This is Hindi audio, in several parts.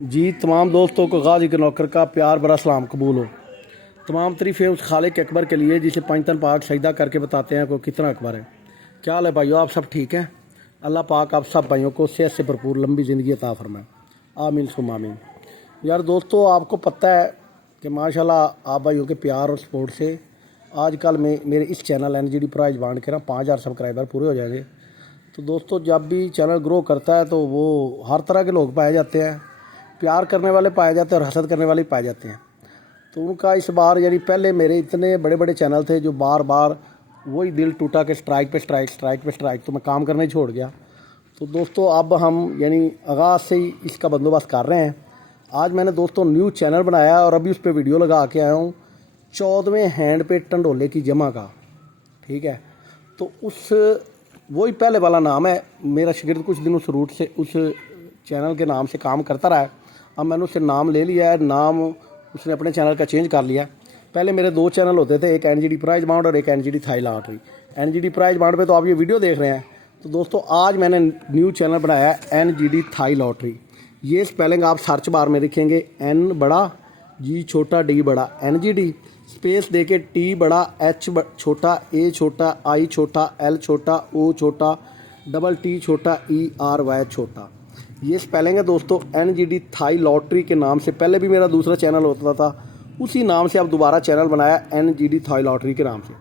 जी तमाम दोस्तों को गाजी के नौकर का प्यार भरा सलाम कबूल हो। तमाम तरीफ़ें उस खालिक अकबर के लिए जिसे पंचतन पाक सजदा करके बताते हैं को कितना अकबर है। क्या हाल है भाइयों, आप सब ठीक हैं? अल्लाह पाक आप सब भाइयों को सेहत से भरपूर लंबी ज़िंदगी अता फरमाए, आमीन सुम आमीन। यार दोस्तों, आपको पता है कि माशाल्लाह आप भाइयों के प्यार और सपोर्ट से आजकल में मेरे इस चैनल NGD प्राइज बांट के ना 5000 सब्सक्राइबर पूरे हो जाएंगे। तो दोस्तों, जब भी चैनल ग्रो करता है तो वो हर तरह के लोग पाए जाते हैं, प्यार करने वाले पाए जाते हैं और हसद करने वाले पाए जाते हैं। तो उनका इस बार यानी पहले मेरे इतने बड़े बड़े चैनल थे जो बार बार वही दिल टूटा कि स्ट्राइक पे स्ट्राइक, स्ट्राइक पे स्ट्राइक, तो मैं काम करना ही छोड़ गया। तो दोस्तों, अब हम यानी आगाज़ से ही इसका बंदोबस्त कर रहे हैं। आज मैंने दोस्तों न्यू चैनल बनाया और अभी उस पर वीडियो लगा के आया हूँ 14वें हैंड पे टंडोले की जमा का। ठीक है, तो उस वही पहले वाला नाम है। मेरा शागिर्द कुछ दिन उस रूट से उस चैनल के नाम से काम करता रहा है। अब मैंने उससे नाम ले लिया है, नाम उसने अपने चैनल का चेंज कर लिया है। पहले मेरे दो चैनल होते थे, एक NGD प्राइज बाउंड और एक NGD Thai lottery. NGD prize bond पे तो आप ये वीडियो देख रहे हैं। तो दोस्तों, आज मैंने न्यू चैनल बनाया है NGD थाई लॉटरी। ये स्पेलिंग आप सर्च बार में लिखेंगे N बड़ा, G छोटा, D बड़ा, NGD स्पेस दे के T बड़ा, H छोटा, A छोटा, I छोटा, L छोटा, O छोटा, डबल T छोटा, ERY छोटा। ये स्पेलिंग है दोस्तों NGD थाई लॉटरी के नाम से। पहले भी मेरा दूसरा चैनल होता था, उसी नाम से अब दोबारा चैनल बनाया NGD थाई लॉटरी के नाम से।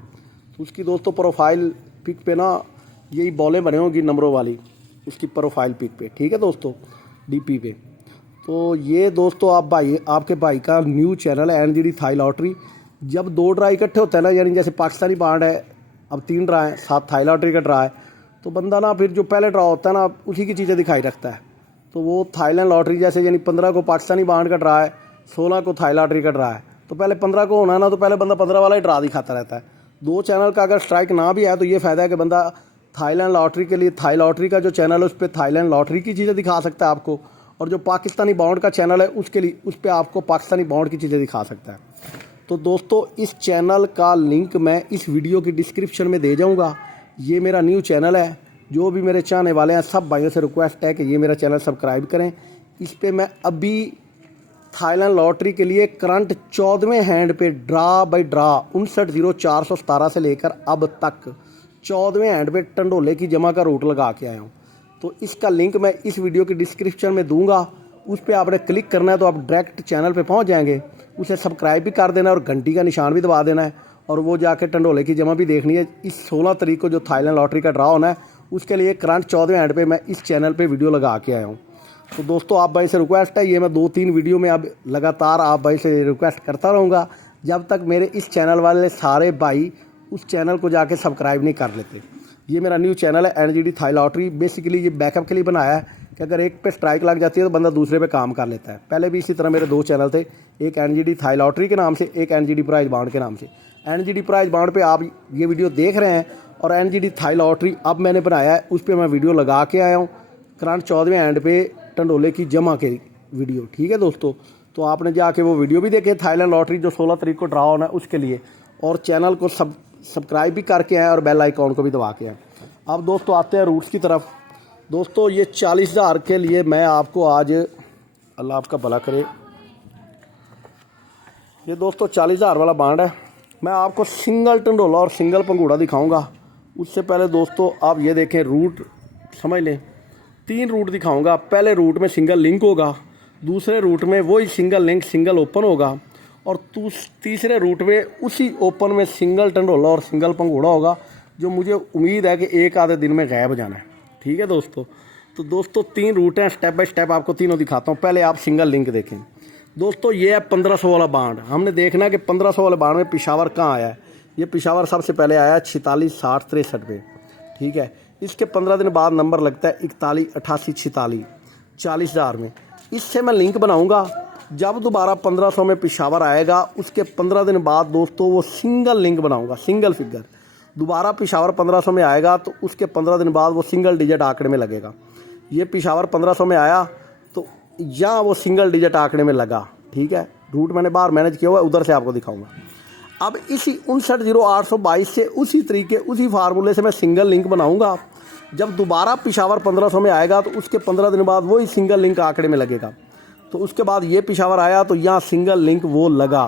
तो उसकी दोस्तों प्रोफाइल पिक पे ना यही बॉलें बने होंगी नंबरों वाली, उसकी प्रोफाइल पिक पे। ठीक है दोस्तों, DP पे। तो ये दोस्तों आप भाई, आपके भाई का न्यू चैनल है NGD थाई लॉटरी। जब दो ड्रा इकट्ठे होते हैं ना, यानी जैसे पाकिस्तानी बांड है, अब 3 ड्रा हैं, साथ थाई लॉटरी का ड्रा है, तो बंदा ना फिर जो पहले ड्रा होता है ना उसी की चीज़ें दिखाई रखता है। तो वो थाईलैंड लॉटरी जैसे यानी 15 को पाकिस्तानी बांड का ड्रा है, 16 को थाई लॉटरी का ड्रा है, तो पहले 15 को होना है ना, तो पहले बंदा 15 वाला ही ड्रा दिखाता रहता है। दो चैनल का अगर स्ट्राइक ना भी है तो ये फ़ायदा है कि बंदा थाईलैंड लॉटरी के लिए थाई लॉटरी का जो चैनल है उस पर थाईलैंड लॉटरी की चीज़ें दिखा सकता है आपको, और जो पाकिस्तानी बाउंड का चैनल है उसके लिए उस पर आपको पाकिस्तानी बाउंड की चीज़ें दिखा सकता है। तो दोस्तों, इस चैनल का लिंक मैं इस वीडियो की डिस्क्रिप्शन में दे जाऊँगा। ये मेरा न्यू चैनल है। जो भी मेरे चाहने वाले हैं सब भाइयों से रिक्वेस्ट है कि ये मेरा चैनल सब्सक्राइब करें। इस पे मैं अभी थाईलैंड लॉटरी के लिए करंट 14वें हैंड पे ड्रा बाई ड्रा 590417 से लेकर अब तक 14वें हैंड पे टंडोले की जमा का रूट लगा के आया हूँ। तो इसका लिंक मैं इस वीडियो की डिस्क्रिप्शन में दूंगा। उस पर आपने क्लिक करना है तो आप डायरेक्ट चैनल पे पहुँच जाएंगे। उसे सब्सक्राइब भी कर देना और घंटी का निशान भी दबा देना है, और वो जाके टंडोले की जमा भी देखनी है। इस 16 तारीख को जो थाईलैंड लॉटरी का ड्रा होना है उसके लिए करंट 14वें हैंड पे मैं इस चैनल पे वीडियो लगा के आया हूँ। तो दोस्तों, आप भाई से रिक्वेस्ट है, ये मैं 2-3 वीडियो में अब लगातार आप भाई से रिक्वेस्ट करता रहूँगा जब तक मेरे इस चैनल वाले सारे भाई उस चैनल को जाके सब्सक्राइब नहीं कर लेते। ये मेरा न्यू चैनल है NGD थाई लॉटरी। बेसिकली ये बैकअप के लिए बनाया है कि अगर एक पे स्ट्राइक लग जाती है तो बंदा दूसरे पे काम कर लेता है। पहले भी इसी तरह मेरे 2 चैनल थे, एक NGD थाई लॉटरी के नाम से, एक NGD प्राइज बाउंड के नाम से। NGD प्राइज बाउंड पे आप ये वीडियो देख रहे हैं, और NGD थाई लॉटरी अब मैंने बनाया है, उस पर मैं वीडियो लगा के आया हूँ करंट 14वें हैंड पे टंडोले की जमा के वीडियो। ठीक है दोस्तों, तो आपने जाके वो वीडियो भी देखे थाईलैंड लॉटरी जो 16 तारीख को ड्रा होना है उसके लिए, और चैनल को सब्सक्राइब भी करके आए और बेल आइकॉन को भी दबा के आए। अब दोस्तों आते हैं रूट्स की तरफ। दोस्तों, ये 40,000 के लिए मैं आपको आज, अल्लाह आपका भला करे, ये दोस्तों 40,000 वाला बांड है। मैं आपको सिंगल टंडोला और सिंगल पंगूड़ा दिखाऊंगा। उससे पहले दोस्तों आप ये देखें, रूट समझ लें, 3 रूट दिखाऊंगा। पहले रूट में सिंगल लिंक होगा, दूसरे रूट में वही सिंगल लिंक सिंगल ओपन होगा, और तीसरे रूट में उसी ओपन में सिंगल टंडोला और सिंगल पंगूड़ा होगा, जो मुझे उम्मीद है कि एक आधे दिन में गायब हो जाना है। ठीक है दोस्तों, तो दोस्तों 3 रूट हैं, स्टेप बाय स्टेप आपको तीनों दिखाता हूँ। पहले आप सिंगल लिंक देखें। दोस्तों, ये है 1500 वाला बांड। हमने देखना है कि 1500 वाले बांड में पिशावर कहाँ आया है। ये पिशावर सबसे पहले आया है 46 60 63 पे। ठीक है, इसके 15 दिन बाद नंबर लगता है 41 88 46 40,000 में। इससे मैं लिंक बनाऊंगा। जब दोबारा 1500 में पिशावर आएगा उसके 15 दिन बाद दोस्तों वो सिंगल लिंक बनाऊंगा, सिंगल फिगर। दोबारा पिशावर 1500 में आएगा तो उसके 15 दिन बाद वो सिंगल डिजिट आंकड़े में लगेगा। ये पिशावर 1500 में आया तो यहाँ वो सिंगल डिजिट आंकड़े में लगा। ठीक है, रूट मैंने बाहर मैनेज किया हुआ है, उधर से आपको दिखाऊंगा। अब इसी 590822 से उसी तरीके उसी फार्मूले से मैं सिंगल लिंक बनाऊंगा। जब दोबारा पिशावर 1500 में आएगा तो उसके 15 दिन बाद वही सिंगल लिंक आंकड़े में लगेगा। तो उसके बाद ये पेशावर आया तो यहाँ सिंगल लिंक वो लगा।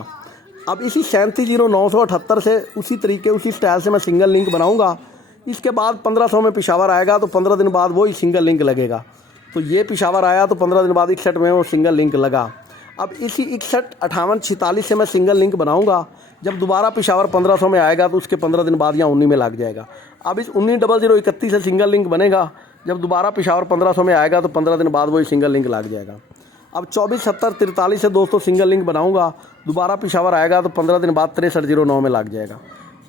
अब इसी 370978 से उसी तरीके उसी स्टाइल से मैं सिंगल लिंक बनाऊँगा। इसके बाद 1500 में पेशावर आएगा तो 15 दिन बाद वही सिंगल लिंक लगेगा। तो ये पेशावर आया तो 15 दिन बाद 61 में वो सिंगल लिंक लगा। अब इसी 61 58 46 से मैं सिंगल लिंक बनाऊंगा। जब दोबारा पेशावर 1500 में आएगा तो उसके 15 दिन बाद यहाँ 19 में लग जाएगा। अब इस 190031 से सिंगल लिंक बनेगा। जब दोबारा पेशावर 1500 में आएगा तो 15 दिन बाद वही सिंगल लिंक लग जाएगा। अब 247043 से दोस्तों सिंगल लिंक बनाऊंगा। दोबारा पेशावर आएगा तो 15 दिन बाद 6309 में लग जाएगा।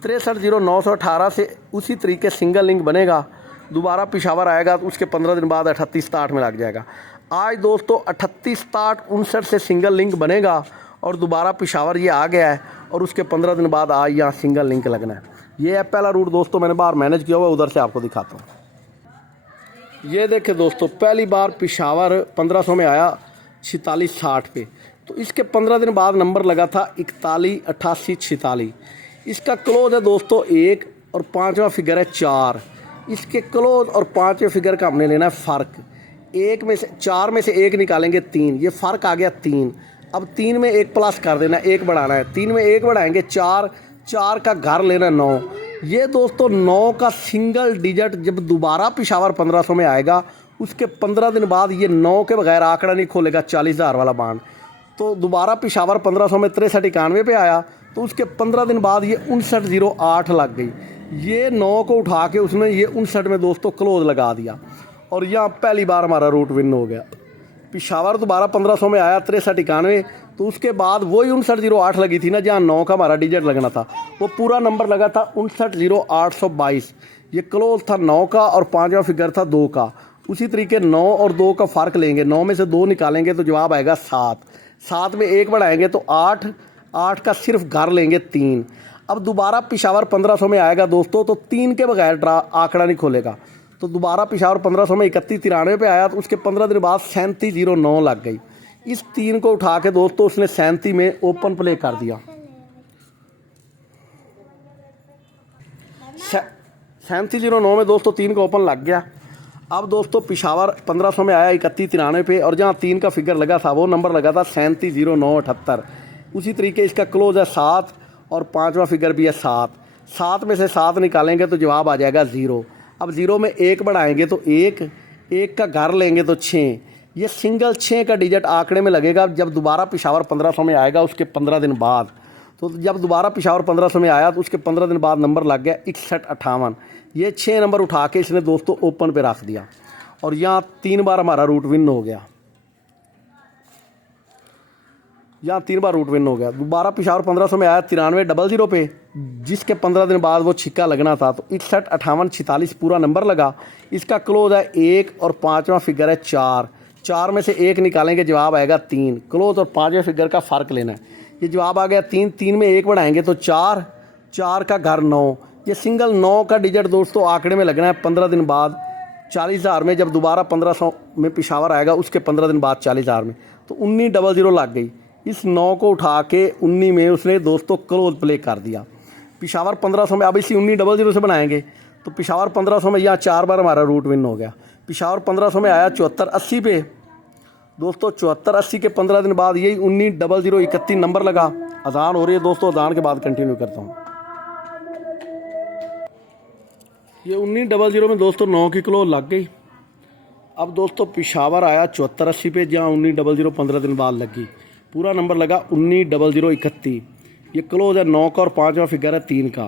630918 से उसी तरीके सिंगल लिंक बनेगा। दोबारा पेशावर आएगा तो उसके 15 दिन बाद 3867 में लग जाएगा। आज दोस्तों 386759 से सिंगल लिंक बनेगा और दोबारा पेशावर ये आ गया है और उसके 15 दिन बाद आज यहाँ सिंगल लिंक लगना है। ये है पहला रूट दोस्तों, मैंने बाहर मैनेज किया हुआ, उधर से आपको दिखाता हूँ। ये देखें दोस्तों, पहली बार पेशावर 1500 में आया 4660 पे, तो इसके 15 दिन बाद नंबर लगा था 418846। इसका क्लोज है दोस्तों 1 और 5वां फिगर है 4। इसके क्लोज और 5वें फिगर का हमने लेना है फ़र्क। 4 में से 1 निकालेंगे 3, ये फ़र्क आ गया 3। अब 3 में 1 प्लस कर देना, 1 बढ़ाना है। 3 में 1 बढ़ाएंगे 4, 4 का घर लेना 9। ये दोस्तों 9 का सिंगल डिजिट जब दोबारा पेशावर 1500 में आएगा उसके 15 दिन बाद ये 9 के बगैर आंकड़ा नहीं खोलेगा 40,000 वाला बांड। तो दोबारा पेशावर 1500 में 6391 पे आया तो उसके 15 दिन बाद ये 5908 लग गई। ये 9 को उठा के उसने ये 59 में दोस्तों क्लोज लगा दिया और यहाँ पहली बार हमारा रूट विन हो गया। पेशावर दोबारा 1500 में आया 6391, तो उसके बाद वही 5908 लगी थी ना, जहाँ 9 का हमारा डिजिट लगना था, वो पूरा नंबर लगा था 590822। ये क्लोज था 9 का और 5वां फिगर था 2 का। उसी तरीके 9 और 2 का फ़र्क लेंगे, 9 में से 2 निकालेंगे तो जवाब आएगा 7। 7 में 1 बढ़ाएंगे तो 8, 8 का सिर्फ घर लेंगे 3। अब दोबारा पेशावर 1500 में आएगा दोस्तों तो 3 के बगैर आंकड़ा नहीं खोलेगा। तो दोबारा पेशावर 1500 में 3193 पे आया तो उसके 15 दिन बाद 3709 लग गई। इस 3 को उठा के दोस्तों उसने 37 में ओपन प्ले कर दिया। 3709 में दोस्तों 3 का ओपन लग गया। अब दोस्तों पेशावर 1500 में आया 3193 पे और जहाँ 3 का फिगर लगा था वो नंबर लगा था 370978। उसी तरीके इसका क्लोज है 7 और 5वां फिगर भी है 7। 7 में से 7 निकालेंगे तो जवाब आ जाएगा 0। अब 0 में 1 बढ़ाएंगे तो 1, 1 का घर लेंगे तो 6। ये सिंगल 6 का डिजिट आंकड़े में लगेगा जब दोबारा पेशावर 1500 में आएगा उसके 15 दिन बाद। तो जब दोबारा पेशावर 1500 में आया तो उसके 15 दिन बाद नंबर लग गया 6158। ये 6 नंबर उठा के इसने दोस्तों ओपन पे रख दिया और यहाँ 3 बार हमारा रूट विन हो गया। यहाँ 3 बार रूट विन हो गया। दोबारा पेशावर 1500 में आया 9300 पे, जिसके 15 दिन बाद वो छिक्का लगना था, तो 615846 पूरा नंबर लगा। इसका क्लोज है 1 और 5वां फिगर है 4। 4 में से 1 निकालेंगे जवाब आएगा 3। क्लोज और 5वें फिगर का फ़र्क लेना है। ये जवाब आ गया 3। 3 में 1 बढ़ाएंगे तो 4, 4 का घर 9। ये सिंगल 9 का डिजिट दोस्तों आंकड़े में लगना है 15 दिन बाद 40,000 में। जब दोबारा 1500 में पेशावर आएगा उसके 15 दिन बाद 40,000 में, तो 1900 लग गई। इस 9 को उठा के 19 में उसने दोस्तों क्लोज प्ले कर दिया। पेशावर 1500 में अब इसी 1900 से बनाएंगे तो पेशावर 1500 में यहाँ 4 बार हमारा रूट विन हो गया। पेशावर 1500 में आया 7480 पे दोस्तों। 7480 के 15 दिन बाद यही 190031 नंबर लगा। अजान हो रही है दोस्तों, अजान के बाद कंटिन्यू करता हूँ। ये 1900 में दोस्तों 9 की क्लोज लग गई। अब दोस्तों पेशावर आया 7480 पे, जहाँ 1900 15 दिन बाद लगी। पूरा नंबर लगा 190031। ये क्लोज है 9 का और 5वां फिगर है 3 का।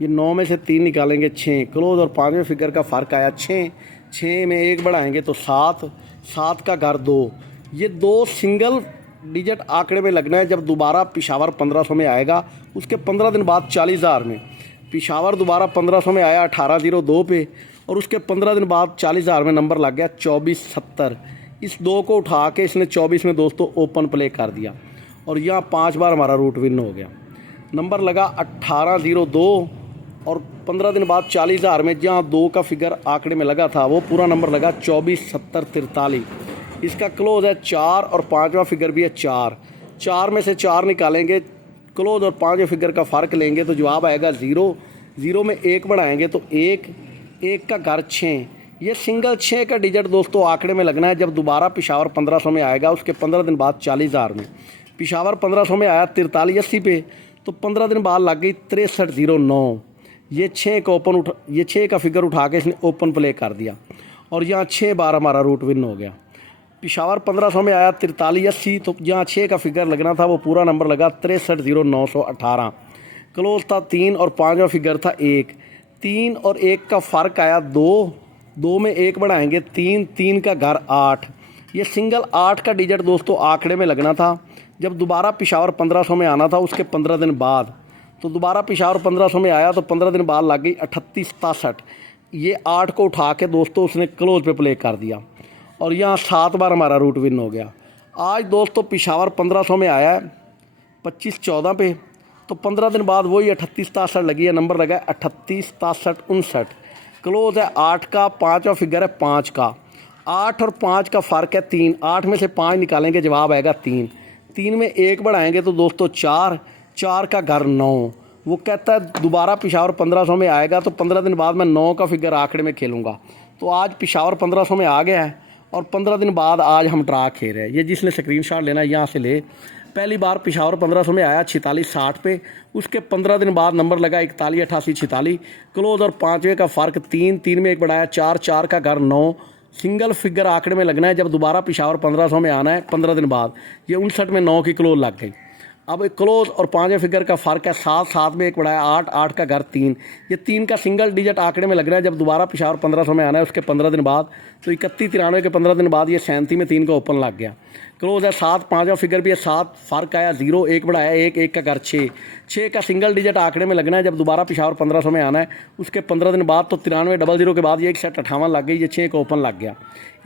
ये 9 में से 3 निकालेंगे 6। क्लोज और 5वें फिगर का फ़र्क आया 6। 6 में 1 बढ़ाएंगे तो 7, 7 का घर 2। ये 2 सिंगल डिजिट आंकड़े में लगना है जब दोबारा पेशावर 1500 में आएगा उसके 15 दिन बाद 40,000 में। पेशावर दोबारा 1500 में आया 1802 पे और उसके 15 दिन बाद 40,000 में नंबर लग गया 2470। इस 2 को उठा के इसने 24 में दोस्तों ओपन प्ले कर दिया और यहाँ 5 बार हमारा रूट विन हो गया। नंबर लगा 1802 और 15 दिन बाद 40,000 में जहाँ 2 का फिगर आंकड़े में लगा था वो पूरा नंबर लगा 247043। इसका क्लोज है 4 और 5वां फिगर भी है 4। 4 में से 4 निकालेंगे, क्लोज और 5वें फिगर का फ़र्क लेंगे तो जवाब आएगा 0। 0 में 1 बढ़ाएंगे तो 1, 1 का घर 6। ये सिंगल 6 का डिजिट दोस्तों आंकड़े में लगना है। जब दोबारा पिशावर 1500 में आएगा उसके 15 दिन बाद 40,000 में। पिशावर 1500 में आया 4380 पे, तो 15 दिन बाद लग गई 6309। ये 6 का फिगर उठा के इसने ओपन प्ले कर दिया और यहाँ 6 बार हमारा रूट विन हो गया। पिशावर 1500 में आया 4380, तो जहाँ 6 का फिगर लगना था वो पूरा नंबर लगा 630918। क्लोज था 3 और 5 का फिगर था 1। 3 और 1 का फ़र्क आया 2, 2 में 1 बढ़ाएंगे 3, 3 का घर 8। ये सिंगल 8 का डिजिट दोस्तों आंकड़े में लगना था। जब दोबारा पिशावर 1500 में आना था उसके 15 दिन बाद, तो दोबारा पिशावर 1500 में आया तो 15 दिन बाद लग गई 3867। ये 8 को उठा के दोस्तों उसने क्लोज पे प्ले कर दिया और यहाँ 7 बार हमारा रूट विन हो गया। आज दोस्तों पिशावर 1500 में आया है 2514 पे, तो 15 दिन बाद वही 3867 लगी है, नंबर लगा है 386759। क्लोज है 8 का, 5 का फिगर है 5 का। 8 और 5 का फ़र्क है 3, 8 में से 5 निकालेंगे जवाब आएगा 3। 3 में 1 बढ़ाएंगे तो दोस्तों 4, 4 का घर 9। वो कहता है दोबारा पिशावर 1500 में आएगा तो 15 दिन बाद मैं 9 का फिगर आंकड़े में खेलूँगा। तो आज पिशावर 1500 में आ गया है और 15 दिन बाद आज हम ड्रा खेल रहे हैं। ये जिसने स्क्रीनशॉट लेना है यहाँ से ले। पहली बार पिशावर 1500 में आया 4660 पे, उसके 15 दिन बाद नंबर लगा 418846। क्लोज और 5वें का फ़र्क 3, 3 में 1 बढ़ाया 4, 4 का घर 9। सिंगल फिगर आंकड़े में लगना है। जब दोबारा पिशावर 1500 में आना है 15 दिन बाद, ये 59 में 9 की क्लोज लग गई। अब एक क्लोज और 5वें फिगर का फ़र्क है 7, 7 में 1 बढ़ाया 8, 8 का घर 3। ये 3 का सिंगल डिजिट आंकड़े में लग रहा है। जब दोबारा पिशावर 1500 में आना है उसके 15 दिन बाद, तो 3193 के 15 दिन बाद ये 37 में 3 का ओपन लग गया। क्लोज है 7, 5वां फिगर भी है 7, फ़र्क आया 0, 1 बढ़ाया 1, 1 का घर 6। 6 का सिंगल डिजिट आंकड़े में लगना है। जब दोबारा पिशावर 1500 में आना है उसके 15 दिन बाद, तो 9300 के बाद ये 6158 लग गई, ये 6 का ओपन लग गया।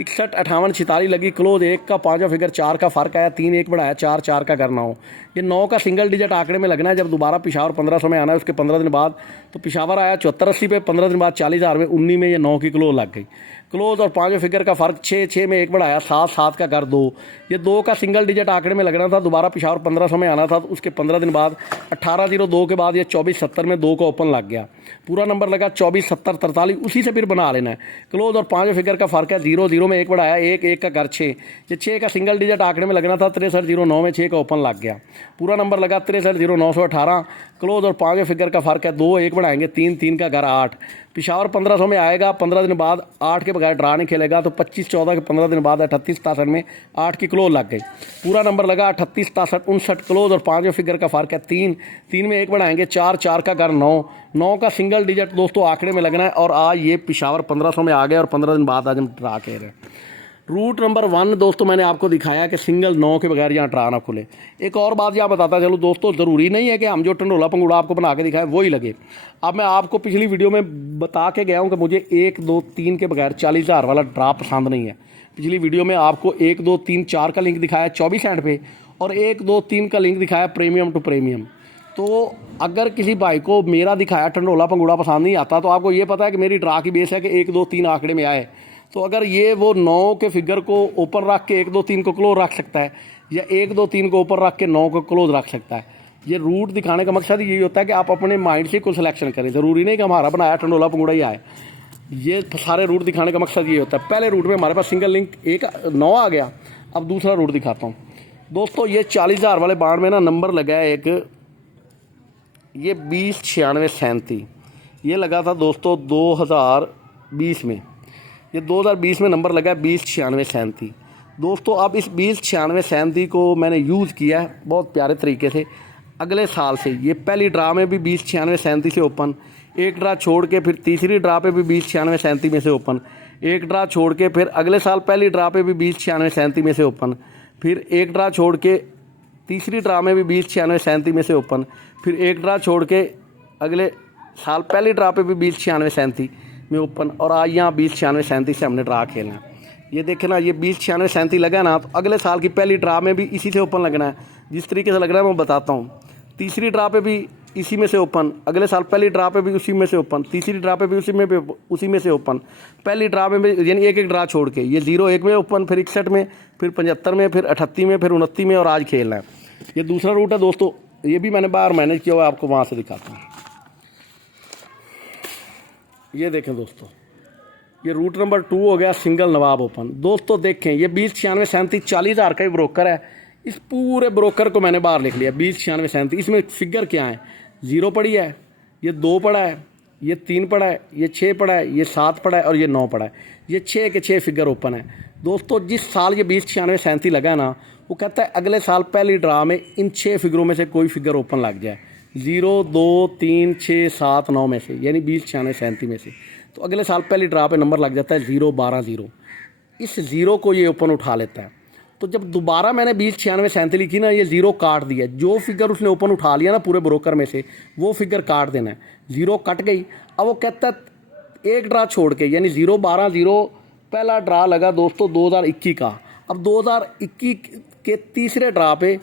615846 लगी। क्लोज 1 का, 5वां फिगर 4 का फ़र्क आया 3, 1 बढ़ाया 4, 4 का घर 9। ये 9 का सिंगल डिजिट आंकड़े में लगना है। जब दोबारा पिशावर 1500 में आना है उसके 15 दिन बाद, तो पिशावर आया 7480 पे, 15 दिन बाद 40,000 में 19 में ये 9 की क्लोज लग गई। क्लोज और 5वें फिगर का फ़र्क 6, 6 में 1 बढ़ाया 7, 7 का घर 2। ये 2 का सिंगल डिजिट आंकड़े में लगना था। दोबारा पिशावर 1500 में आना था तो उसके 15 दिन बाद 1802 के बाद ये 2470 में 2 का ओपन लग गया। पूरा नंबर लगा 247043, उसी से फिर बना लेना है। क्लोज और 5वें फिगर का फ़र्क है 0, 0 में 1 बढ़ाया 1, 1 का घर 6। ये 6 का सिंगल डिजिट आंकड़े में लगना था। 6309 में 6 का ओपन लग गया। पूरा नंबर लगा 630918। क्लोज और 5वें फिगर का फ़र्क है 2, 1 बढ़ाएंगे 3, 3 का घर 8। पिशावर 1500 में आएगा, 15 दिन बाद 8 के बगैर ड्रा नहीं खेलेगा, तो 2514 के 15 दिन बाद 3867 में 8 की क्लोज लग गई। पूरा नंबर लगा 386759। क्लोज और 5वें फिगर का फ़र्क है 3, 3 में 1 बढ़ाएंगे 4, 4 का घर 9। 9 का सिंगल डिजिट दोस्तों आंकड़े में लगना है। और आज ये पिशावर 1500 में आ गया और 15 दिन बाद आज हम ड्रा खेल रहे हैं। रूट नंबर 1 दोस्तों मैंने आपको दिखाया कि सिंगल 9 के बगैर यहाँ ड्रा ना खुले। एक और बात यहाँ बताता चलो दोस्तों, ज़रूरी नहीं है कि हम जो टंडोला पंगूड़ा आपको बना के दिखाए वही लगे। अब मैं आपको पिछली वीडियो में बता के गया हूँ कि मुझे 1, 2, 3 के बगैर 40,000 वाला ड्रा पसंद नहीं है। पिछली वीडियो में आपको 1, 2, 3, 4 का लिंक दिखाया 24 सेंट पे, और 1, 2, 3 का लिंक दिखाया प्रीमियम टू प्रीमियम। तो अगर किसी भाई को मेरा दिखाया टंडोला पंगूड़ा पसंद नहीं आता, तो आपको ये पता है कि मेरी ड्रा की बेस है कि 1, 2, 3 आंकड़े में आए। तो अगर ये वो 9 के फिगर को ऊपर रख के 1, 2, 3 को क्लोज रख सकता है, या 1, 2, 3 को ऊपर रख के 9 को क्लोज रख सकता है। ये रूट दिखाने का मकसद यही होता है कि आप अपने माइंड से कोई सिलेक्शन करें। ज़रूरी नहीं कि हमारा बनाया टंडोला पंगूड़ा ही आए। ये सारे रूट दिखाने का मकसद ये होता है। पहले रूट में हमारे पास सिंगल लिंक 9 आ गया। अब दूसरा रूट दिखाता हूँ दोस्तों। ये 40,000 वाले बाण में ना नंबर लगा है एक, ये 209637। ये लगा था दोस्तों 2020 में। ये 2020 में नंबर लगा है 209637 दोस्तों। अब इस 209637 को मैंने यूज़ किया है बहुत प्यारे तरीके से अगले साल से। ये पहली ड्रा में भी 209637 से ओपन, एक ड्रा छोड़ के फिर तीसरी ड्रा पे भी 209637 में से ओपन, एक ड्रा छोड़ के फिर अगले साल पहली ड्रा पे भी 209637 में से ओपन, फिर एक ड्रा छोड़ के तीसरी ड्रा में भी 209637 में से ओपन, फिर एक ड्रा छोड़ के अगले साल पहली ड्रा पे भी 209637 में ओपन, और आज यहाँ 209637 से हमने ड्रा खेलना है। ये देखें ना, ये 209637 लगा ना, तो अगले साल की पहली ड्रा में भी इसी से ओपन लगना है। जिस तरीके से लग रहा है मैं बताता हूँ। तीसरी ड्रा पे भी इसी में से ओपन, अगले साल पहली ड्रा पे भी उसी में से ओपन, तीसरी ड्रा पे भी उसी में से ओपन, पहली ड्रा में भी, यानी एक एक ड्रा छोड़ के ये 01 में ओपन, फिर 61 में, फिर 75 में, फिर 38 में, फिर 29 में, और आज खेलना है। ये दूसरा रूट है दोस्तों। ये भी मैंने बाहर मैनेज किया हुआ, आपको वहाँ से दिखाता हूँ। ये देखें दोस्तों, ये रूट नंबर 2 हो गया सिंगल नवाब ओपन। दोस्तों देखें ये 209637 40,000 का ही ब्रोकर है। इस पूरे ब्रोकर को मैंने बाहर लिख लिया 209637। इसमें फिगर क्या है, 0 पड़ी है, ये 2 पड़ा है, ये 3 पड़ा है, ये 6 पड़ा है, ये 7 पड़ा है और ये 9 पड़ा है। ये 6 के 6 फिगर ओपन है। दोस्तों जिस साल ये 209637 लगा ना, वो कहता है अगले साल पहली ड्रा में इन 6 फिगरों में से कोई फिगर ओपन लग जाए, 0, 2, 3, 6, 7, 9 में से, यानी 209637 में से। तो अगले साल पहली ड्रा पे नंबर लग जाता है 0, 12, 0। इस 0 को ये ओपन उठा लेता है। तो जब दोबारा मैंने 209637 लिखी ना, ये 0 काट दिया। जो फिगर उसने ओपन उठा लिया ना पूरे ब्रोकर में से, वो फिगर काट देना है। 0 कट गई। अब वो कहता है एक ड्रा छोड़ के, यानी 0, 12, 0 पहला ड्रा लगा दोस्तों 2021 का। अब 2021 के तीसरे ड्रा पे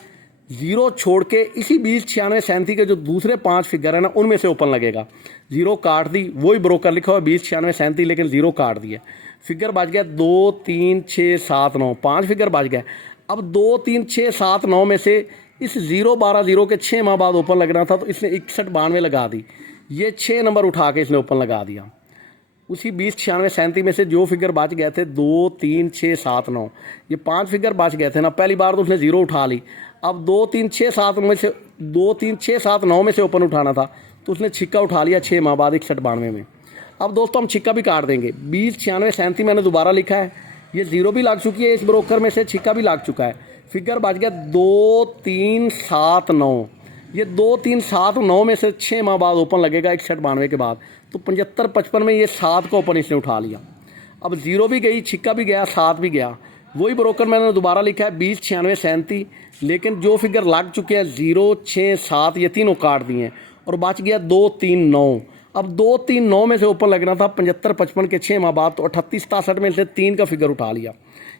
0 छोड़ के इसी 209637 के जो दूसरे 5 फिगर है ना, उनमें से ओपन लगेगा। 0 काट दी, वही ब्रोकर लिखा हुआ 209637, लेकिन 0 काट दिया। फिगर बच गया 2, 3, 6, 7, 9, 5 फिगर बच गया। अब 2, 3, 6, 7, 9 में से इस 0, 12, 0 के 6 माह बाद ओपन लगना था, तो इसने 61, 92 लगा दी। ये 6 नंबर उठा के इसने ओपन लगा दिया। उसी 209637 में से जो फिगर बच गए थे 2, 3, 6, 7, 9, ये 5 फिगर बच गए थे ना। पहली बार तो उसने 0 उठा ली। अब 2, 3, 6, 7 में से 2, 3, 6, 7, 9 में से ओपन उठाना था, तो उसने छिक्का उठा लिया 6 माह बाद 61, 92 में। अब दोस्तों हम छिक्का भी काट देंगे। 209637 मैंने दोबारा लिखा है, ये 0 भी लग चुकी है इस ब्रोकर में से, छिक्का भी लग चुका है। फिगर बच गया 2, 3, 7, 9। ये 2, 3, 7, 9 में से 6 माह बाद ओपन लगेगा 61, 92 के बाद। तो 75, 55 में ये 7 का ओपन इसने उठा लिया। अब 0 भी गई, छिक्का भी गया, 7 भी गया। वही ब्रोकर मैंने दोबारा लिखा है 209637, लेकिन जो फिगर लग चुके हैं 0, 6, 7, ये तीनों काट दिए हैं और बच गया 2, 3, 9। अब 2, 3, 9 में से ओपन लगना था 75, 55 के 6 माह बाद, तो 38, 67 में से 3 का फिगर उठा लिया।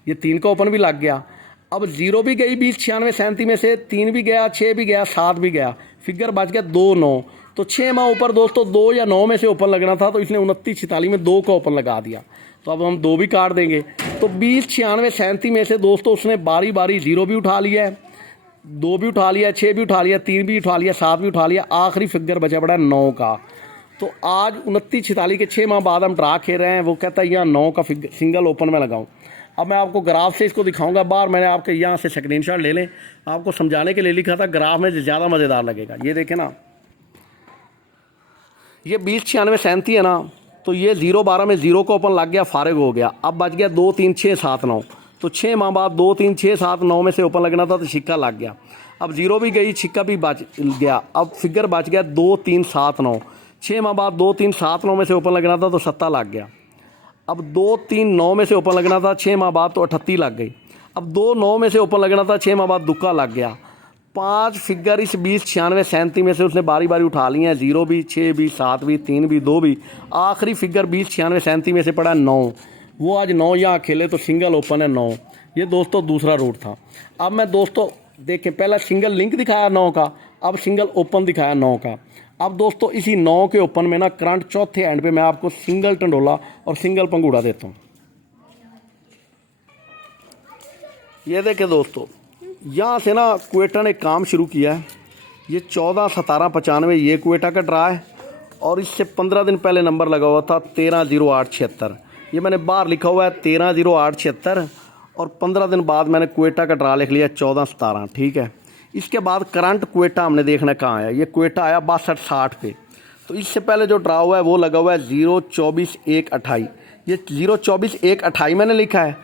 ये 3 का ओपन भी लग गया। अब 0 भी गई 209637 में से, 3 भी गया, 6 भी गया, 7 भी गया। फिगर बच गया 2, 9। तो 6 माह ऊपर दोस्तों 2 या 9 में से ओपन लगना था, तो इसने 29, 46 में 2 का ओपन लगा दिया। तो अब हम 2 भी काट देंगे। तो 209637 में से दोस्तों उसने बारी बारी 0 भी उठा लिया है, 2 भी उठा लिया, 6 भी उठा लिया, 3 भी उठा लिया, 7 भी उठा लिया। आखिरी फिगर बचा पड़ा 9 का। तो आज 29, 46 के 6 माह बाद हम ड्रा खेल रहे हैं। वो कहता है यहाँ 9 का सिंगल ओपन में लगाऊं। अब मैं आपको ग्राफ से इसको दिखाऊंगा। बाहर मैंने आपके यहाँ से स्क्रीनशॉट ले लें, आपको समझाने के लिए लिखा था, ग्राफ में ज़्यादा मज़ेदार लगेगा। ये देखें ना, ये 209637 है ना, तो ये 0, 12 में 0 का ओपन लग गया, फारिग हो गया। अब बच गया 2, 3, 6, 7, 9। तो 6 माह बाद 2, 3, 6, 7, 9 में से ओपन लगना था, तो छिक्का लग गया। अब 0 भी गई, छिक्का भी बच गया। अब फिगर बच गया 2, 3, 7, 9। 6 माह बाद 2, 3, 7, 9 में से ओपन लगना था, तो 7 लग गया। अब 2, 3, 9 में से ओपन लगना था 6 माह बाद, तो 38 लग गई। अब 2, 9 में से ओपन लगना था 6 माह बाद, दुक्का लग गया। 5 फिगर इस 209637 में से उसने बारी बारी उठा लिए हैं, 0 भी, 6 भी, 7 भी, 3 भी, 2 भी। आखिरी फिगर 209637 में से पड़ा 9। वो आज 9 यहाँ खेले, तो सिंगल ओपन है 9। ये दोस्तों दूसरा रूट था। अब मैं दोस्तों देखें, पहला सिंगल लिंक दिखाया 9 का, अब सिंगल ओपन दिखाया 9 का। अब दोस्तों इसी 9 के ओपन में ना करंट चौथे एंड पे मैं आपको सिंगल टंडोला और सिंगल पंगूड़ा देता हूँ। ये देखें दोस्तों, यहाँ से ना क्वेटा ने काम शुरू किया है। ये 14, 17, 95 ये क्वेटा का ड्रा है, और इससे 15 दिन पहले नंबर लगा हुआ था 130876। ये मैंने बाहर लिखा हुआ है 130876, और 15 दिन बाद मैंने क्वेटा का ड्रा लिख लिया 14, 17। ठीक है। इसके बाद करंट क्वेटा हमने देखना कहाँ आया। ये क्वेटा आया 62, 60 पे। तो इससे पहले जो ड्रा हुआ है वो लगा हुआ है 0, 24, 1, 28। ये 0, 24, 1, 28 मैंने लिखा है,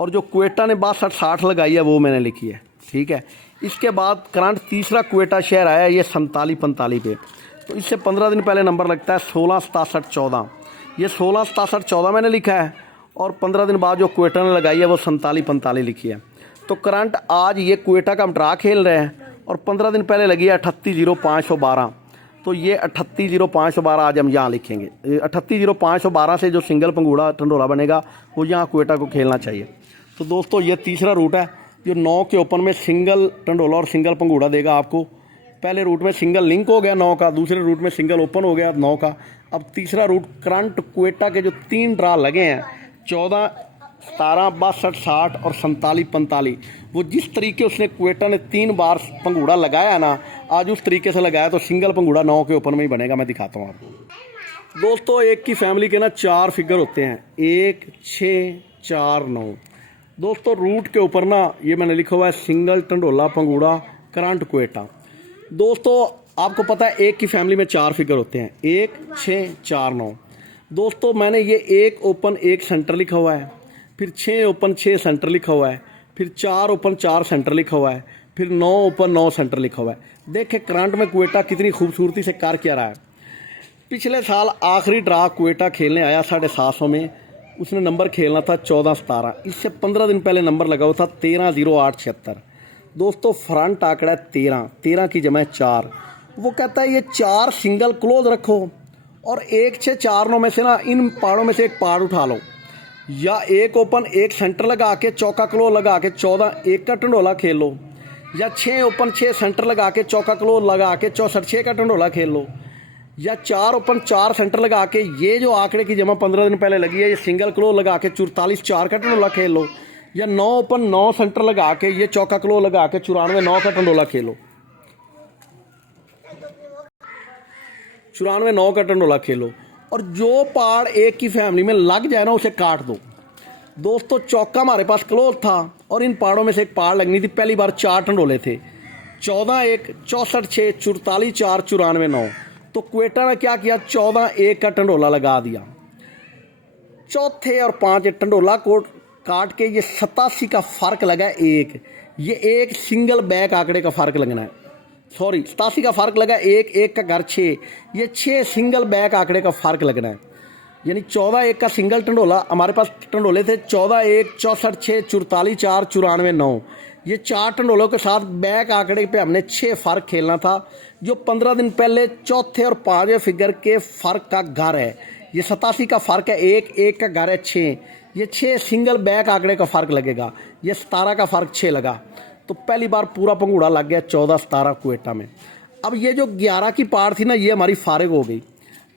और जो क्वेटा ने 62, 60 लगाई है वो मैंने लिखी है। ठीक है। इसके बाद करंट तीसरा क्वेटा शहर आया ये 47, 45 पे। तो इससे 15 दिन पहले नंबर लगता है 16, 67, 14। ये 16, 67, 14 मैंने लिखा है, और 15 दिन बाद जो क्वेटा ने लगाई है वो 47, 45 लिखी है। तो करंट आज ये क्वेटा का हम ड्रा खेल रहे हैं, और 15 दिन पहले लगी है 380512। तो ये 380512 आज हम यहाँ लिखेंगे। 380512 से जो सिंगल पंगूड़ा टंडोला बनेगा वो यहाँ क्वेटा को खेलना चाहिए। तो दोस्तों ये तीसरा रूट है जो 9 के ओपन में सिंगल टंडोला और सिंगल पंगूड़ा देगा आपको। पहले रूट में सिंगल लिंक हो गया 9 का, दूसरे रूट में सिंगल ओपन हो गया 9 का। अब तीसरा रूट करंट क्वेटा के जो 3 ड्रा लगे हैं 14, 17, 62, 60 और 47, 45, वो जिस तरीके उसने क्वेटा ने 3 बार पंगूड़ा लगाया ना, आज उस तरीके से लगाया तो सिंगल पंगूड़ा 9 के ओपन में ही बनेगा। मैं दिखाता हूँ आपको। दोस्तों एक की फैमिली के ना 4 फिगर होते हैं, 1, 6, 4, 9। दोस्तों रूट के ऊपर ना ये मैंने लिखा हुआ है सिंगल टंडोला पंगूड़ा करंट क्वेटा। दोस्तों आपको पता है एक की फैमिली में 4 फिगर होते हैं, 1, 6, 4, 9। दोस्तों मैंने ये 1 ओपन 1 सेंटर लिखा हुआ है, फिर 6 ओपन 6 सेंटर लिखा हुआ है, फिर 4 ओपन 4 सेंटर लिखा हुआ है, फिर 9 ओपन 9 सेंटर लिखा हुआ है। देखें करंट में क्वेटा कितनी खूबसूरती से कर क्या रहा है। पिछले साल आखिरी ड्रा क्वेटा खेलने आया 750 में, उसने नंबर खेलना था 14-17। इससे 15 दिन पहले नंबर लगा हुआ था 13-08-76। दोस्तों फ्रंट आंकड़ा है 13 की जमा है 4। वो कहता है ये 4 सिंगल क्लोज रखो और 1, 6, 4, 9 में से ना इन पाड़ों में से एक पाड़ उठा लो, या 1 ओपन 1 सेंटर लगा के चौका क्लोज लगा के 14-1 का टंडोला खेल लो, या 6 ओपन 6 सेंटर लगा के चौका क्लोज लगा के 64-6 का टंडोला खेल लो, या 4 ओपन 4 सेंटर लगा के ये जो आंकड़े की जमा 15 दिन पहले लगी है ये सिंगल क्लोज लगा के 44-4 का टंडोला खेल लो, या 9 ओपन 9 सेंटर लगा के ये चौका क्लोज लगा के 94-9 का टंडोला खेलो, 94-9 का टंडोला खेलो। और जो पाड़ एक की फैमिली में लग जाए ना उसे काट दो। दोस्तों चौका हमारे पास क्लोज था और इन पाड़ों में से एक पाड़ लगनी थी। पहली बार 4 टंडोले थे, 14-1, 64-6, 44-4, 94-9। तो क्वेटा ने क्या किया, 14-1 का टंडोला लगा दिया। चौथे और 5 टंडोला को काट के ये 87 का फ़र्क लगा 1। ये एक सिंगल बैक आंकड़े का फ़र्क लगना है, सॉरी 87 का फ़र्क लगा 1 का घर 6। ये 6 सिंगल बैक आंकड़े का फ़र्क लगना है, यानी 14-1 का सिंगल टंडोला। हमारे पास टंडोले थे 14-1, 64-6, 44-4, 94-9। ये 4 टंडोलों के साथ बैक आंकड़े पे हमने 6 फ़र्क खेलना था, जो 15 दिन पहले चौथे और 5वें फिगर के फ़र्क का घर है। ये 87 का फ़र्क है 1 का घर है 6। ये 6 सिंगल बैक आंकड़े का फ़र्क लगेगा। ये 17 का फ़र्क 6 लगा, तो पहली बार पूरा पंगूड़ा लग गया 14-17 क्वेटा में। अब ये जो 11 की पार थी ना ये हमारी फारिग हो गई।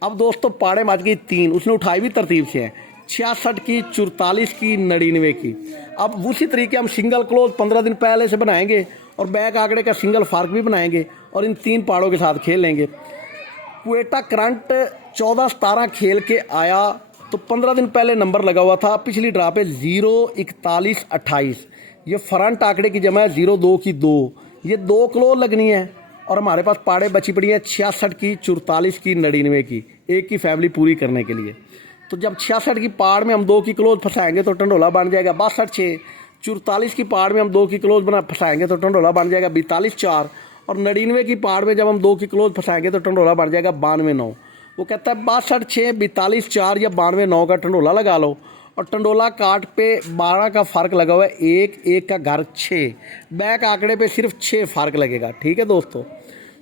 अब दोस्तों पाड़े मच गई 3, उसने उठाई भी तरतीब से है, 66 की, 44 की, 99 की। अब उसी तरीके हम सिंगल क्लोज 15 दिन पहले से बनाएंगे और बैक आंकड़े का सिंगल फ़र्क भी बनाएंगे और इन 3 पाड़ों के साथ खेल लेंगे। क्वेटा करंट 14-17 खेल के आया तो 15 दिन पहले नंबर लगा हुआ था पिछली ड्रा पे 0, 41, 28। ये फ्रंट आंकड़े की जमा है 0, 2 की 2। ये 2 क्लोज लगनी है और हमारे पास पाड़े बची पड़ी हैं 66 की, 44 की, 99 की, एक की फैमिली पूरी करने के लिए। तो जब 66 की पाड़ में हम 2 की क्लोज फंसाएंगे तो टंडोला बन जाएगा 62-6। 44 की पाड़ में हम 2 की क्लोज बना फंसाएंगे तो टंडोला बन जाएगा 42-4। और 99 की पाड़ में जब हम 2 की क्लोज फंसाएंगे तो टंडोला बन जाएगा 92-9। वो कहता है 62-6, 42-4 या 92-9 का टंडोला लगा लो। और टंडोला काट पे 12 का फ़र्क लगा हुआ है, 1 का घर 6। बैक आंकड़े पे सिर्फ 6 फ़र्क लगेगा, ठीक है दोस्तों।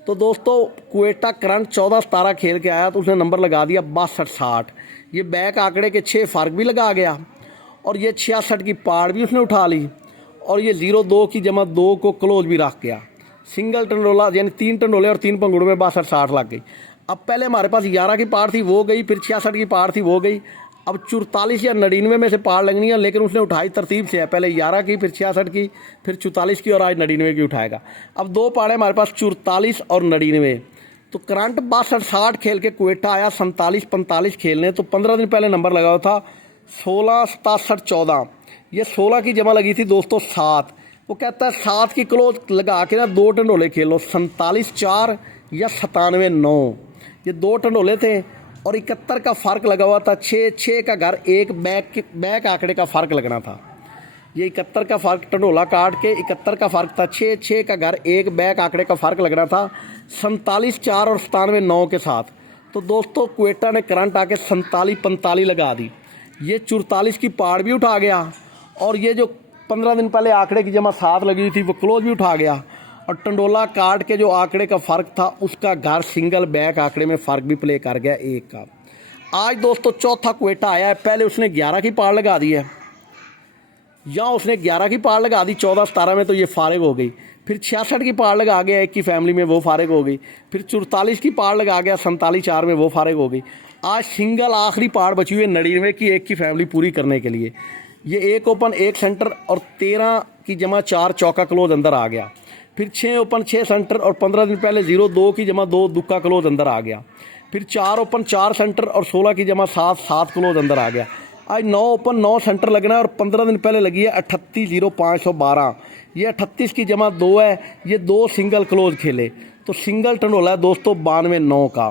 तो दोस्तों क्वेटा करंट 14-17 खेल के आया तो उसने नंबर लगा दिया 62-60। ये बैक आंकड़े के 6 फ़र्क भी लगा गया और ये 66 की पाड़ भी उसने उठा ली और ये 0, 2 की जमा 2 को क्लोज भी रख गया। सिंगल टंडोला यानी 3 टंडोले और 3 पंगुड़ों में 62-60 लग गई। अब पहले हमारे पास 11 की पाड़ थी वो गई, फिर 66 की पाड़ थी वो गई। अब 44 या 99 में से पाड़ लगनी है, लेकिन उसने उठाई तरतीब से है, पहले 11 की, फिर 66 की, फिर 44 की और आज 99 की उठाएगा। अब 2 पाड़े हमारे पास 44 और 99। तो करंट 62-60 खेल के क्वेटा आया 47-45 खेलने। तो 15 दिन पहले नंबर लगा हुआ था 16, 67, 14। ये 16 की जमा लगी थी दोस्तों 7। वो कहता है 7 की क्लोज लगा के ना 2 टंडोले खेलो, 47-4 या 97-9। ये 2 टंडोले थे और 71 का फ़र्क लगा हुआ था 6 का घर 1 बैक आंकड़े का फ़र्क लगना था। ये 71 का फ़र्क टंडोला काट के 71 का फ़र्क था 6 का घर 1 बैक आंकड़े का फ़र्क लगना था 47-4 और 97-9 के साथ। तो दोस्तों क्वेटा ने करंट आके 47-45 लगा दी। ये 44 की पाड़ भी उठा गया और ये जो 15 दिन पहले आंकड़े की जमा 7 लगी हुई थी वो क्लोज भी उठा गया और टंडोला काट के जो आंकड़े का फ़र्क था उसका घर सिंगल बैक आंकड़े में फ़र्क भी प्ले कर गया 1 का। आज दोस्तों चौथा क्वेटा आया है। पहले उसने 11 की पाड़ लगा दी है, या उसने 11 की पाड़ लगा दी 14-17 में तो ये फारिग हो गई। फिर 66 की पाड़ लगा गया एक की फैमिली में, वो फारिग हो गई। फिर 44 की पाड़ लगा गया 47-4 में, वो फारिग हो गई। आज सिंगल आखिरी पाड़ बची हुई है 99 की एक की फैमिली पूरी करने के लिए। ये 1 ओपन 1 सेंटर और 13 की जमा 4 चौका क्लोज अंदर आ गया। फिर 6 ओपन 6 सेंटर और 15 दिन पहले 0, 2 की जमा 2 दुक्का क्लोज अंदर आ गया। फिर 4 ओपन 4 सेंटर और 16 की जमा 7 7 क्लोज अंदर आ गया। आज 9 ओपन 9 सेंटर लगना है और 15 दिन पहले लगी है 38,0512। ये 38 की जमा 2 है, ये 2 सिंगल क्लोज खेले तो सिंगल टंडोला है दोस्तों 92,9 का।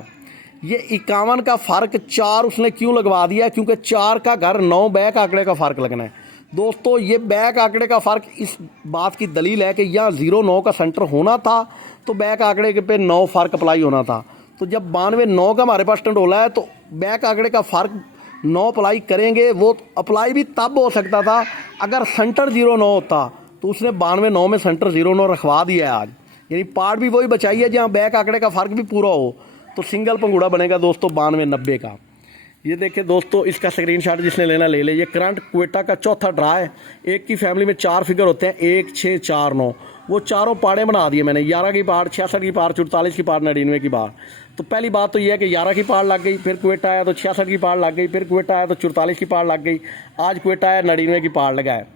ये 51 का फ़र्क 4 उसने क्यों लगवा दिया, क्योंकि 4 का घर 9 बैक आंकड़े का फ़र्क लगना है दोस्तों। ये बैक आंकड़े का फ़र्क इस बात की दलील है कि यहाँ 0,9 का सेंटर होना था तो बैक आंकड़े पे 9 फ़र्क अप्लाई होना था। तो जब 92,9 का हमारे पास टंडोला है तो बैक आंकड़े का फ़र्क 9 अप्लाई करेंगे। वो अप्लाई भी तब हो सकता था अगर सेंटर 0,9 होता, तो उसने 92,9 में सेंटर 0,9 रखवा दिया है आज, यानी पार्ट भी वही बचाई है जहाँ बैक आंकड़े का फ़र्क भी पूरा हो। तो सिंगल पंगूड़ा बनेगा दोस्तों 92,90 का। ये देखिए दोस्तों, इसका स्क्रीनशॉट जिसने लेना ले ले। ये करंट क्वेटा का चौथा ड्रा है। एक की फैमिली में 4 फिगर होते हैं, 1 6 4 9। वो चारों पाड़े बना दिए मैंने, 11 की पार, 66 की पार, 44 की पार, 99 की पार। तो पहली बात तो ये है कि 11 की पार लग गई, फिर क्वेटा आया तो 66 की पार लग गई, फिर क्वेटा आया तो 44 की पार लग गई, आज क्वेटा आया 99 की पार लगा है।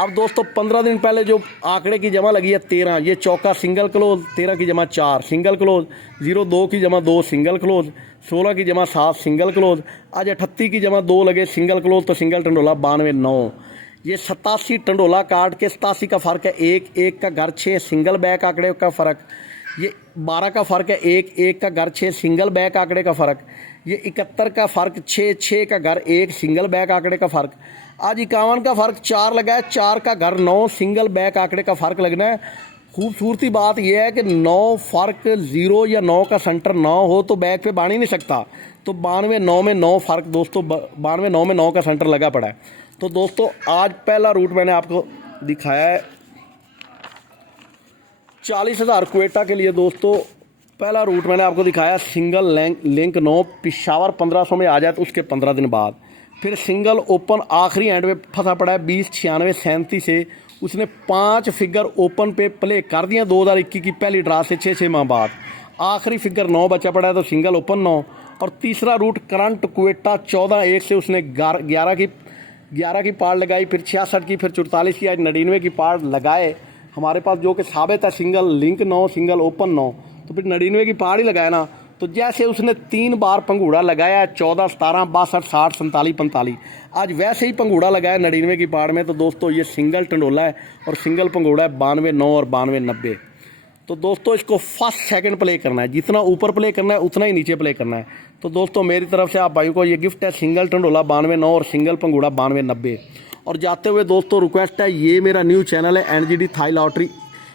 अब दोस्तों 15 दिन पहले जो आंकड़े की जमा लगी है 13, ये चौका सिंगल क्लोज, 13 की जमा 4 सिंगल क्लोज, 02 की जमा 2 सिंगल क्लोज, 16 की जमा 7 सिंगल क्लोज, आज 38 की जमा 2 लगे सिंगल क्लोज तो सिंगल टंडोला 92,9। ये 87 टंडोला काट के 87 का फ़र्क है 1 1 का घर 6 सिंगल बैक आंकड़े का फ़र्क। ये 12 का फ़र्क है 1 1 का घर 6 सिंगल बैक आंकड़े का फ़र्क। ये 71 का फ़र्क 6 6 का घर 1 सिंगल बैक आंकड़े का फ़र्क। आज 51 का फ़र्क 4 लगा है, 4 का घर 9 सिंगल बैक आंकड़े का फ़र्क लगना है। खूबसूरती बात यह है कि 9 फ़र्क 0 या 9 का सेंटर ना हो तो बैक पे बन ही नहीं सकता। तो 92,9 में 9 फ़र्क दोस्तों, 92,9 में 9 का सेंटर लगा पड़ा है। तो दोस्तों आज पहला रूट मैंने आपको दिखाया है 40,000 क्वेटा के लिए दोस्तों। पहला रूट मैंने आपको दिखाया सिंगल लिंक 9 पिशावर 1500 में आ जाए तो उसके 15 दिन बाद। फिर सिंगल ओपन आखिरी एंड में फंसा पड़ा है 20 96 37 से, उसने 5 फिगर ओपन पे प्ले कर दिया 2021 की पहली ड्रा से 6 माह बाद। आखिरी फिगर 9 बचा पड़ा है तो सिंगल ओपन 9। और तीसरा रूट करंट क्वेटा 14-1 से उसने 11 की पार लगाई, फिर 66 की, फिर 44 की, आज 99 की पार लगाए हमारे पास, जो कि साबित है सिंगल लिंक 9 सिंगल ओपन 9। तो फिर 99 की पार ही लगाया ना। तो जैसे उसने 3 बार पंघूड़ा लगाया 14 17 62 60 47 45, आज वैसे ही पंघूड़ा लगाया 99 की पार में। तो दोस्तों ये सिंगल टंडोला है और सिंगल पंघूड़ा है 92,9 और 92,90। तो दोस्तों इसको फर्स्ट सेकंड प्ले करना है, जितना ऊपर प्ले करना है उतना ही नीचे प्ले करना है। तो दोस्तों मेरी तरफ से आप भाइयों को ये गिफ्ट है, सिंगल टंडोला 92,9 और सिंगल पंघूड़ा 92,90। और जाते हुए दोस्तों रिक्वेस्ट है, ये मेरा न्यू चैनल है NGD थाई लॉटरी।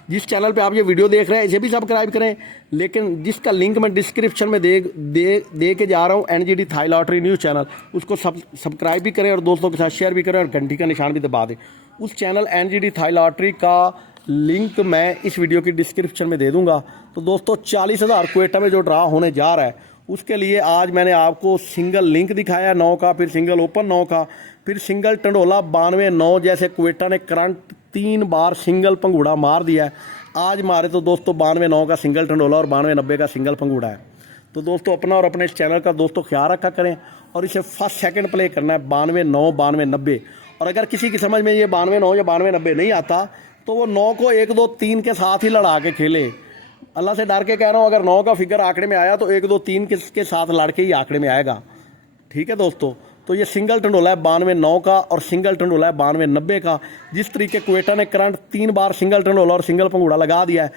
जिस चैनल पे आप ये वीडियो देख रहे हैं इसे भी सब्सक्राइब करें, लेकिन जिसका लिंक मैं डिस्क्रिप्शन में दे के जा रहा हूँ NGD Thai lottery news channel, उसको सब्सक्राइब भी करें और दोस्तों के साथ शेयर भी करें और घंटी का निशान भी दबा दें। उस चैनल NGD थाई लॉटरी का लिंक मैं इस वीडियो की डिस्क्रिप्शन में दे दूँगा। तो दोस्तों 40,000 क्वेटा में जो ड्रा होने जा रहा है उसके लिए आज मैंने आपको सिंगल लिंक दिखाया 9 का, फिर सिंगल ओपन 9 का, फिर सिंगल टंडोला 92,9। जैसे क्वेटा ने करंट 3 बार सिंगल पंघूड़ा मार दिया है, आज मारे तो दोस्तों 92,9 का सिंगल टंडोला और 92,90 का सिंगल पंघूड़ा है। तो दोस्तों अपना और अपने इस चैनल का दोस्तों ख्याल रखा करें और इसे फर्स्ट सेकंड प्ले करना है 92,9 92,90। और अगर किसी की समझ में ये 92,9 या 92,90 नहीं आता तो वो 9 को 1 2 3 के साथ ही लड़ा के खेले। अल्लाह से डर के कह रहा हूँ, अगर 9 का फिगर आंकड़े में आया तो 1 2 3 के साथ लड़के ही आंकड़े में आएगा। ठीक है दोस्तों, तो ये सिंगल टंडोला है 92,9 का और सिंगल टंडोला है 92,90 का। जिस तरीके क्वेटा ने करंट 3 बार सिंगल टंडोला और सिंगल पंघूड़ा लगा दिया है,